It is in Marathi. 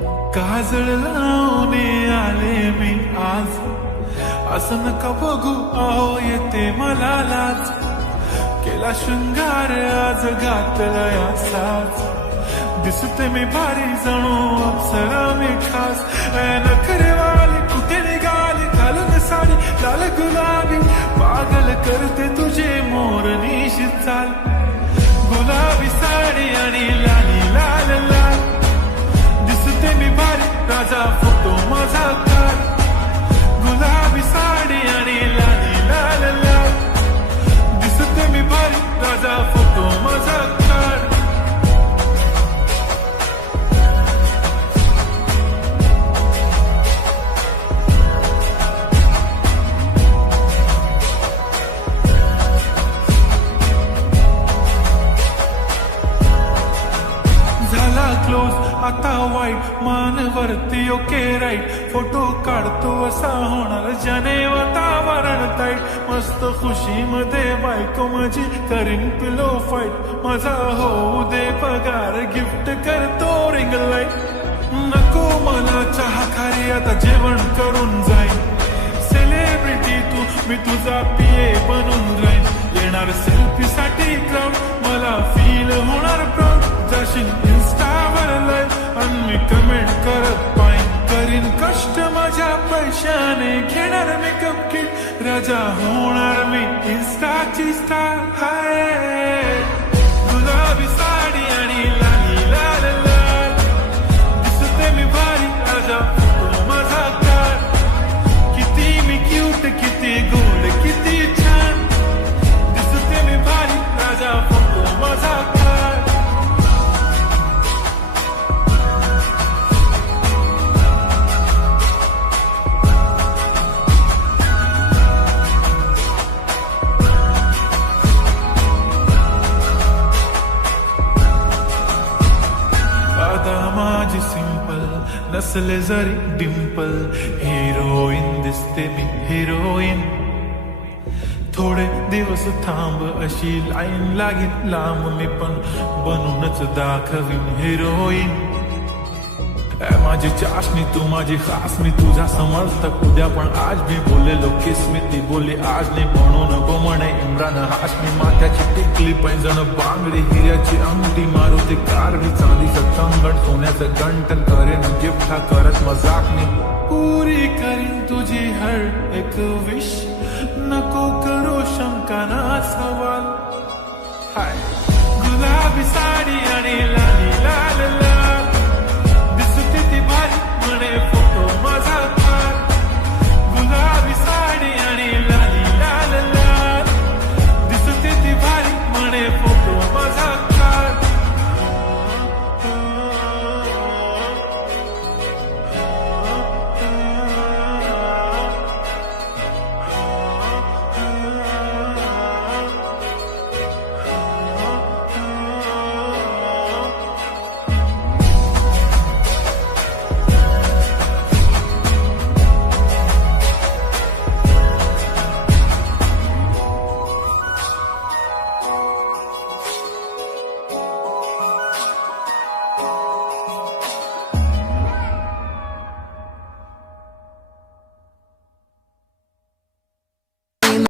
काजळ लावून आले मी आज, असं नका बघू अहो येते मला लाज. केला शृंगार आज घातला साज, दिसते मी भारी जणू अप्सरा मी खास. नखरेवाली कुठे निघाली घालून साडी लाल गुलाबी, पागल करते तुझे मोरनीशी चाल. गुलाबी साडी आणि लाली लाल लाल, दिसते मी भारी राजा फोटो माझा काढ. गुलाबी साडी आणि लाली लाल लाल, दिसते मी भारी राजा फोटो माझा काढ. क्लोज आता वाईट मानवरती ओके राईट, फोटो काढतो असा होणार ज्याने वातावरण ताईट. मस्त खुशीमध्ये बायको माझी करीन पिलो फाईट, माझा होऊ दे पगार गिफ्ट करतो रिंग लाईट. नको मला चहा खारी आता जेवण करून जाईन, सेलिब्रिटी तू मी तुझा पिये बनून राहीन. येणार सेल्फी साठी क्राऊड मला फील होणार प्राऊड, जाशील इन्स्टावर लाईव्ह आणि मी कमेंट करत पाईन. करीन कष्ट माझ्या पैशाने घेणार मेकअप किट, राजा होणार मी इन्स्टाची स्टार. हाय गुलाबी साडी आणि लाली लाल लाल, दिसते मी भारी राजा फोटो माझा काढ. किती मी क्यूट किती गोड किती छान, दिसते मी भारी राजा फोटो माझा काढ. माझी सिंपल नसले जरी डिंपल, हिरोईन दिसते मी हिरोईन. थोडे दिवस थांब अशी लाईन लागेल लांब, मी पण बनूनच दाखवीन हिरोईन. माझी चाशनी तू माझी खास, मी तुझा समर्थक उद्या पण आज मी बोलेलो किस मी ती बोली आज नाही. म्हणून गो म्हणे इम्रान हाशमी, माथ्याची टिकली पैंजण बांगडी हिऱ्याची अंगठी, मारुती कारवी चांदीचं कंगण सोन्याचं गंटन, करेन गिफ्ट हा करत मजाक मी. पुरी करीन तुझी हर एक विश, नको करो शंका ना सवाल. हाय गुलाबी साडी आणि